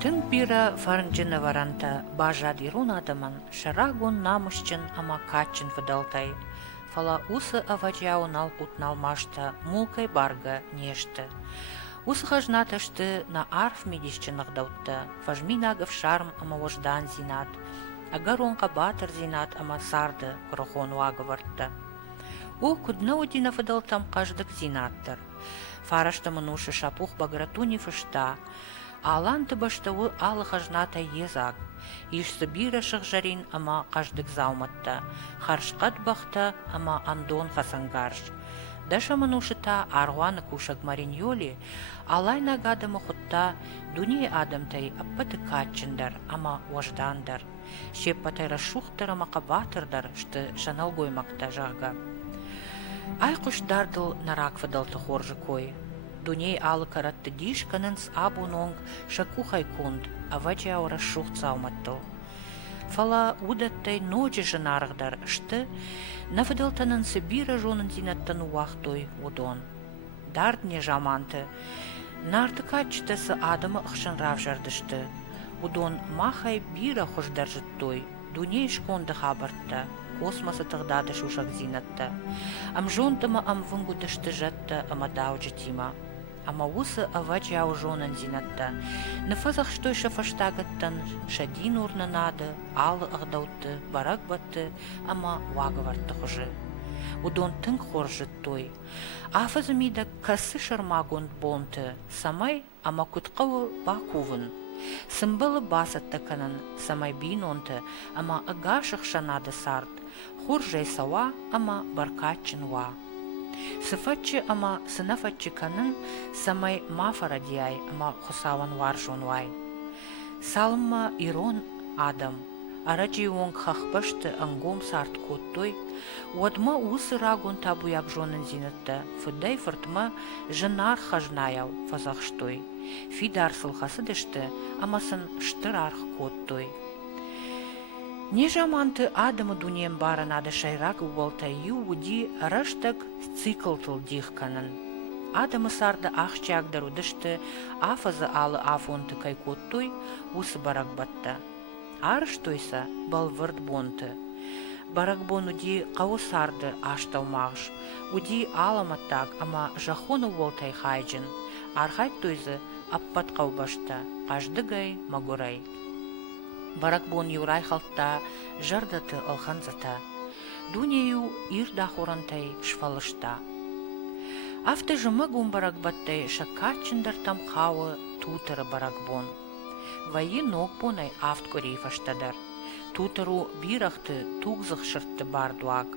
Тын бира фарнжина варанта бажад ирун адаман шарагун намышчын ама качын вдалтай. Фала усы аваджау налкут налмашта мулкай барга нешты. Усы хажнаташты на арф медищинах даутта, фажминагов шарм ама вождан зинат, агаронка батыр зинат ама сарды крохон ваговарта. У куднаудина вдалтам каждак зинаттар. Фарашта мануша шапух багратуни фышта, аланты баштауы алы хажната езак, ишсы бира шықжарин ама каждык зауматта, харшқат бақта ама андон хасангарш. Даша манушыта арғаны кушак мариньоли, алай нагадымы хутта дуни адамтай аппаты качындар ама вождандар. Шеппатай расшухтар ама қабатырдар, шты шаналгоймакта жага. Ай құшдардыл нарак вадалты хоржы кой. Дуней алы каратты диш канынс абунонг шакухай кунд, аваджау расшух цауматтыл. Фала удаттай ночи жынарғдар, шты нафадалтанын Сибира жонын зинаттан уақтой удон. Дардне жаманты, нарды качтасы адымы ұқшын равжардышты. Удон махай бира хождар жыттой, дуней шконды хабартта. Космоса тагдады шушак зинатта. Ам жонтама ам вунгудышты жатта ама дауджитима. Ама усы аваджау жонан зинатта. Нафазах штой шафаштагаттан шадин урнанады, алы ағдаутты, барак батты, ама вагаварты хужы. Удон тынг хоржыттой. Афазымида касы шармагунд бонты, самай ама кутқавы бакувын. Сымбылы басатты канын, самай бинонты, ама агашық шанады сарт. Хуржай сава ама баркачын ва. Сыфатчы ама сынафатчы канын самай мафара дияй ама хусаван варжон вай. Салма ирон адам, араджи онг хахпашты ангом сарт коттой, уадма усы рагун табуяк жонын зинатта, фыдай фыртма жынар хажнаяв фазахштой. Фидар сылхасы дышты, амасын штырарх коттой. Не жаманты адамы дунем баранады шайрак уолтаю уди раштак циклтыл дихканын. Адамы сарды ахчагдар удышты, афазы алы афонты кайкоттой усы барак батта. Арыштойса балвырд бонты. Барак бон уди қау сарды ашталмағыш, уди аламаттак, ама жахону уолтай хайджын. Архайт тойзы аппат қау башта, қаждыгай магурай. Баракбон юрай халтта, жардаты алханзата. Дунею ирда хорантай шфалышта. Афты жымы гум баракбаттай шакачындар там хауы тутыры баракбон. Вайы нокбонай афт корей фаштадар. Тутыру бирахты тугзых шыртты бар дуак.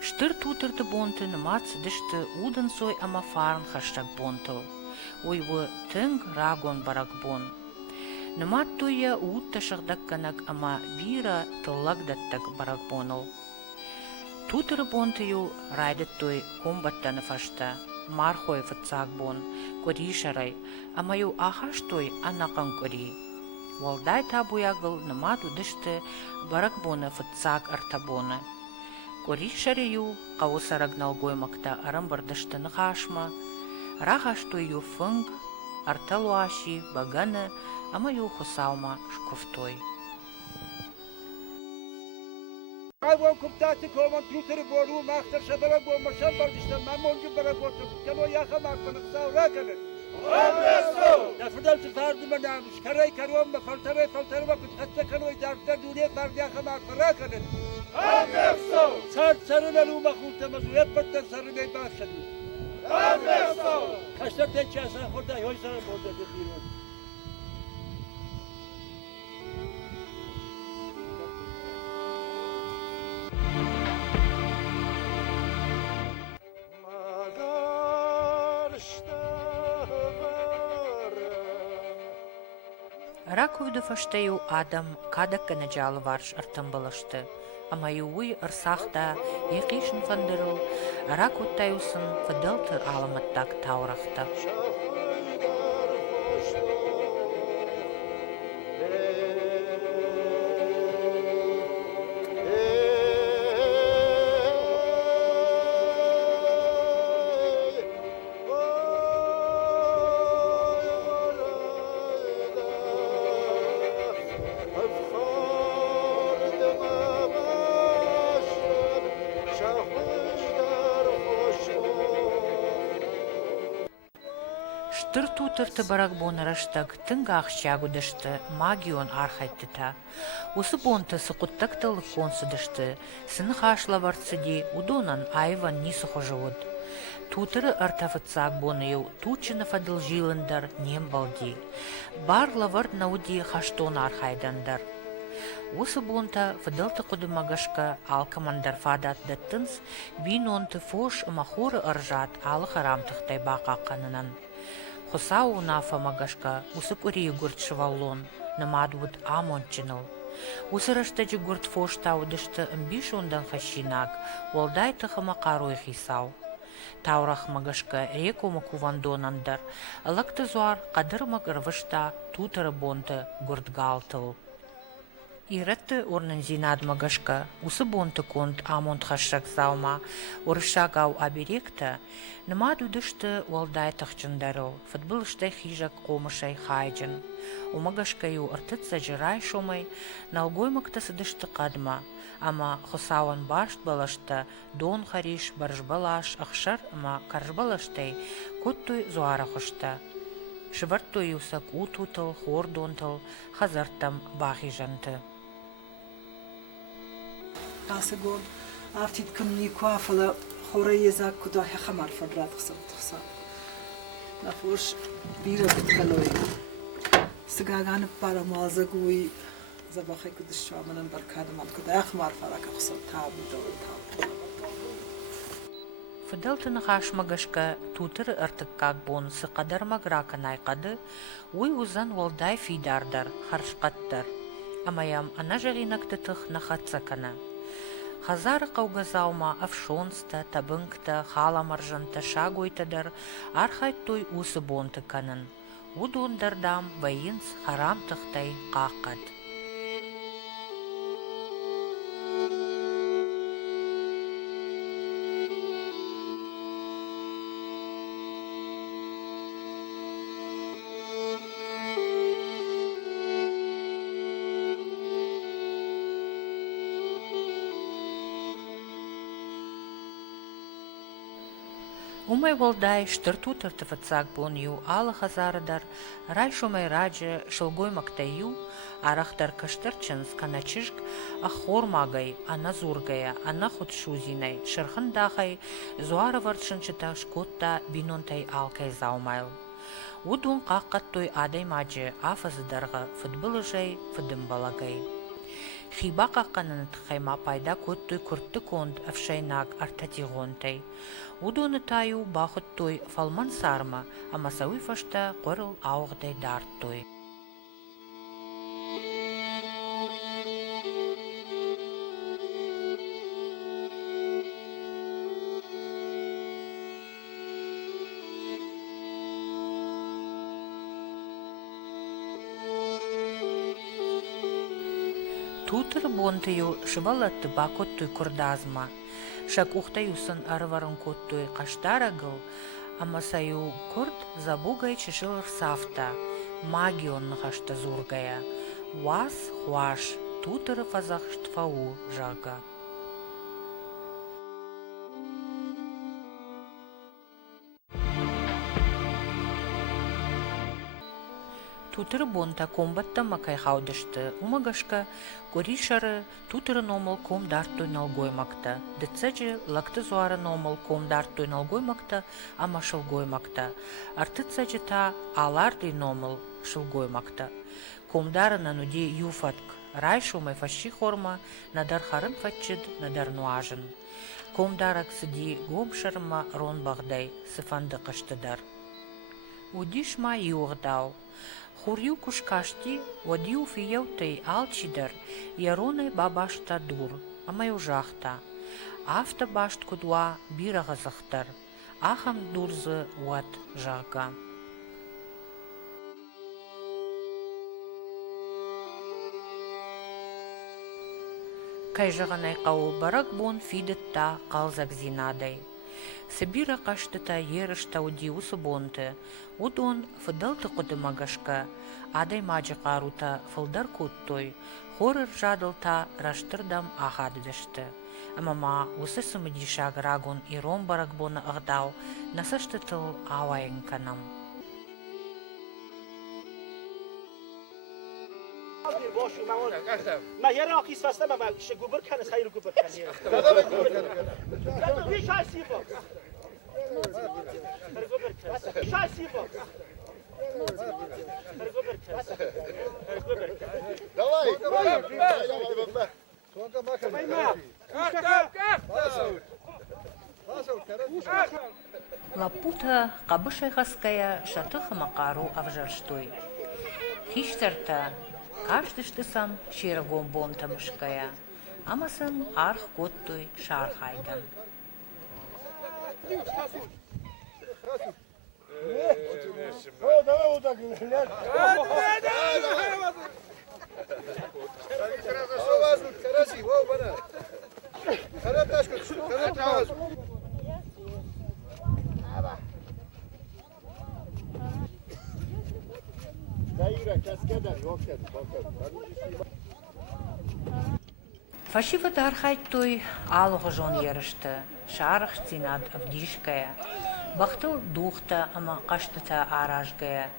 Штыр тутырды бонты нымац дышты удан сой ама фарн хаштак бонтыл. Ойвы тынг рагон баракбон. Нымат туя уутта шагдакканак ама бира тыллагдаттак баракбоныл. Тутыры бонтыю райдыт той комбаттаны фашта, мархой фыцак бон, кори шарай, ама ю ахаш той анакан кори. Валдай табуягыл нымат удышты баракбоны фыцак артабоны. Кори шараю қау сарагнал гоймакта арамбардышты нахашма, рахаш той ю фынг, арталуаши, баганы, ама ю хусалма шкуфтой. Avon kuptati kovan tuteri boru mahtar şabara bomba şambar işte mamon gibi bara botu kano yaka mahtanık savra kanı. Amesto. Nafdal tutardı manamış karay karvan ma faltara vakit hatta kano darda dünya fark yaka mahtar kanı. Amesto. Sar sarına luma kultamaz hep battan sarına başladı. Amesto. Kaçta teçasa orada yoysana borda dediğin. Раковды фаштаю адам кадакка наджалы варш артамбалашты. Ама юуй ырсахта яқишын фандырыл, ракуттаюсын фадалтыр аламаттак таурахта. Штыр-тутырты барак бонырыштаг тынга ақшагу дышты магион архайттыта. Усы бонты сықуттактылы консы дышты, сыны хашла варцыди удонан айван нису хожевод. Тутыры артафыцак боною тучыны фадыл жилындар нем балди. Барла вард науди хаштон архайдандар. Усы бонта фадылты кудымагашка алкамандар фадат даттынс винонты фош махуры ыржат алы харамтықтай бақаққанынан. Хосау унафа магашка усы курии гурт шываллон, намадвуд амончиныл. Усы раштаджи гурт фош таудышты мбиш ондан хащинак, волдай тыхыма каруй хисау. Таурах магашка реку макувандонандар, лакты зуар кадырмак рвышта тутыры бонты гурт галтыл. Иретті орнын зинад магашка, усы бонты конт амонт хашрак заума, орышак ау аберекті, нымад удышты уалдай тахчындарыл, футбылыштай хижак комышай хайджын. У магашкаю артыца жырай шомай, налгоймакта сыдышты кадма, ама хосауан баршт балашта, дон хариш баржбалаш ахшар, ама каржбалаштай, коттой зуара хошта. Шыварттой усак утутыл, хордонтыл, хазартам бахижанты. قاسقون عرفتي تكمني كوافلة خورية زاك كدا حمر فرات خصم تخصم نفوش بيرة بتكلوي سجاعان برا مازقوي زباخي كده شو عملن بركاد ما كده حمر فرات خصم تاب دول تاب فضلت نخاش مغشكا توتر ارتكاك بون سقدر مغراكا نايقاdı уй узан волдай фидардар харшқаттар амаям ана жагинактытых нахатсакана Хазары қаугазаума афшонста, табыңкта, халамаржанта, шагойтадар, архайттой усы бонты канын. Удондардам вайынс харамтықтай қаққад. Умай волдай штыртутыр тыфыцак бонью алы хазарыдар, рай шумай раджы шылгой мактаю, арахтар каштырчынс каначышк, ахор магай, ана зургая, ана худшузинай, шырхындахай, зуары варчынчыта шкотта бинонтай алкай заумайл. Удун қаққаттой адай маджы афазыдарға футбылы жай фыдым балагай. Хиба қаққанын тхайма пайда коттой күртті конд афшайнак артатиғонтай. Удоны таю бақыттой фалман сарма, амасауи фашта қорыл ауғдай дарттой. Тутыр бонтыю шывалатты бакоттой курдазма. Шак ухтаюсын арварын коттой каштарагыл, амасаю курд забугай чешылыр сафта, магион нахашта зургая. Уас хуаш, тутыры фазах штфау жага. Тутыры бонта комбатта макай хаудышты, умагашка коришары тутыры номал ком дартой налгоймакта, дыцаджи лакты зуары номал ком дартой налгоймакта, ама шылгоймакта, артыцаджи та аларды номал шылгоймакта. Комдары нануди юфатк, рай шумай фащи хорма, надар харын фатчид, надар нуажын. Комдарак сыди гомшарма рон багдай, сыфанды каштыдар. Удишма юғдау. Хурью кушкашти, водью фиевтай алчидар, яроной бабашта дур, амай ужахта. Афта башт кудуа бирага захтар, ахам дурзы уат жага. Кайжаганай қау барак бон фидетта қалзак зинадай. Сибира каштыта ерышта уди усы бонты, удон фыдалты куды магашка, адай маджы карута фылдар куттой, хорыр жадылта раштырдам ахадыдышты. Амама усы сымыдишаг рагон и ром барак боны агдау, насаштытыл авайын канам. ما یه راقی فسته ما شه گوبر کنه خیر گوبر کنه لا وی شای سیفو گوبر کنه شای سیفو گوبر کنه Лапута кабышайгаская шатыха макару авжарштой. Хиштерта каждыштысам ширагом бонтамышкая, амасын арх коттой шархайдан. Фашива дархайтой алғыжон ерішті, шарық цинад авдишкая, бақтыл духта ама қаштыта аражгая,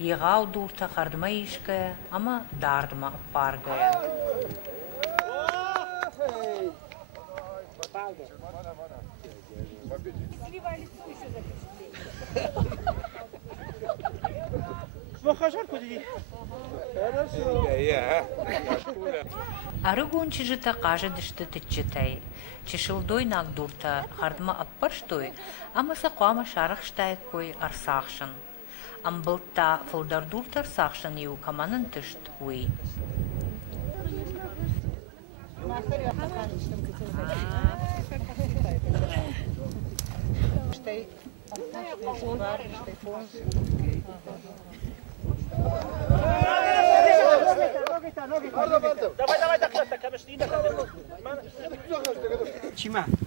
еғау дурта қардмаишкая, ама дардма паргая. Арыгун чижита кажедышты тыччытай. Чешылдой нак дурта хардма аппарштой, амаса қуама шарықштай кой арсақшын. Амбылтта фылдар дурта арсақшын ю каманын тышт уй.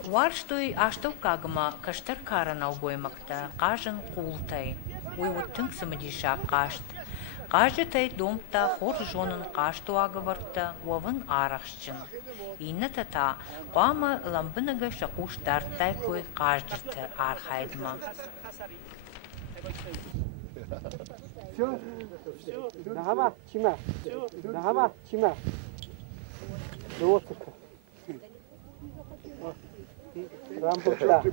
Варштой аштыл кагма каштар карана угоймакта, кажын култай, уйвуттың сымадиша кашт. Кажытай домта хор жонын кашту агаварта, уавын арахшчын. Инна тата, қуама ламбынага шакуш дартай кой каждырты архайдма. Нахама, чима. Нахама, чима. Лотка. Рамбута.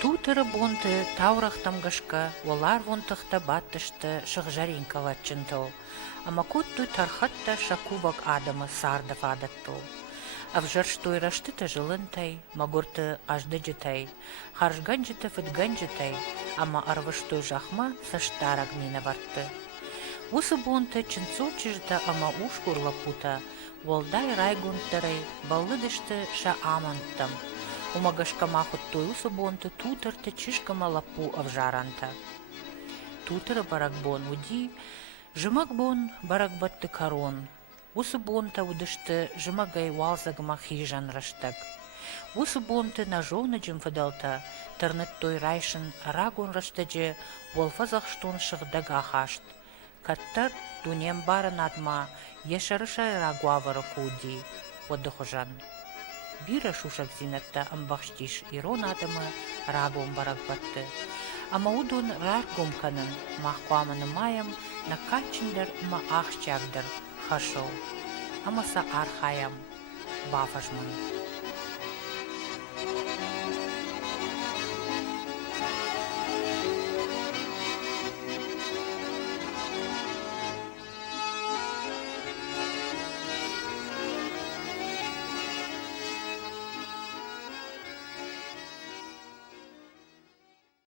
Тутыры бонты таурахтамгашка, олар вонтыхта баттышты шықжаринка латчынтыл, ама котту тархатта шакувак адамы сардав адаттыл. Авжарштой раштыта жылынтай, магурты аждыджытай, харжганджыты фытганджытай, ама арвыштой жахма саштарак мина вартты. Усы бонты чынцу чыжыта ама ушкур лапута, волдай райгунтарай, баллыдышты ша аманттам. Умагашка махут той усобонты тутырты чишкама лапу авжаранта. Тутыры баракбон уди, жымакбон баракбатты карон. Усобонта удышты жымагай валзагма хижан раштаг. Усобонты нажовны джимфадалта, тырнет той райшын рагон раштаджи, волфазах штон шыгдага хашт. Каттар дунем барын адма, ешарыша рагуавара куди, оддыхожан. Бира шушак зинатта амбахштиш ирон атымы рагом барак батты. Ама удун рар гомканын, махкуаманы маям на качындар ма ахчагдар, хашо, амаса архаям, бафашман.